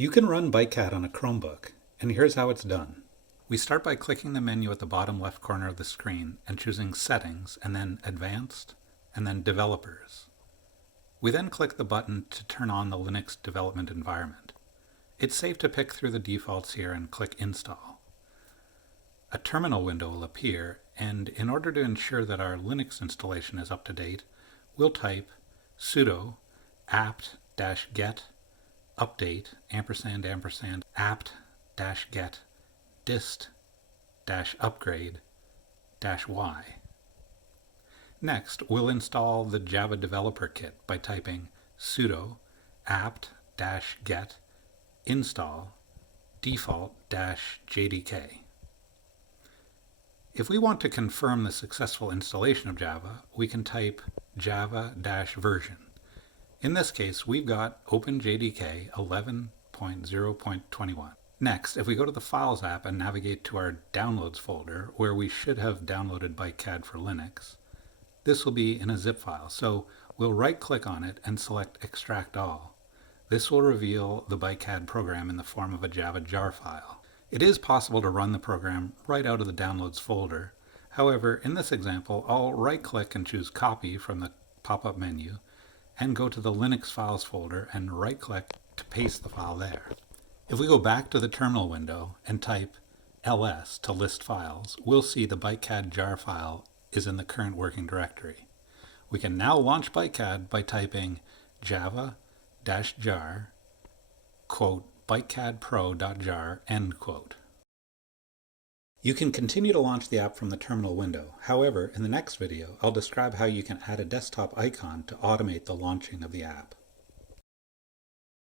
You can run BikeCAD on a Chromebook, and here's how it's done. We start by clicking the menu at the bottom left corner of the screen and choosing Settings, and then Advanced, and then Developers. We then click the button to turn on the Linux development environment. It's safe to pick through the defaults here and click Install. A terminal window will appear, and in order to ensure that our Linux installation is up to date, we'll type sudo apt-get update && apt-get dist-upgrade -y. Next, we'll install the Java Developer Kit by typing sudo apt-get install default-jdk. If we want to confirm the successful installation of Java, we can type java-version. In this case, we've got OpenJDK 11.0.21. Next, if we go to the Files app and navigate to our Downloads folder, where we should have downloaded BikeCAD for Linux, this will be in a zip file, so we'll right-click on it and select Extract All. This will reveal the BikeCAD program in the form of a Java jar file. It is possible to run the program right out of the Downloads folder. However, in this example, I'll right-click and choose Copy from the pop-up menu, and go to the Linux Files folder and right-click to paste the file there. If we go back to the terminal window and type ls to list files, we'll see the BikeCAD jar file is in the current working directory. We can now launch BikeCAD by typing java-jar BikeCAD Pro.jar . You can continue to launch the app from the terminal window. However, in the next video, I'll describe how you can add a desktop icon to automate the launching of the app.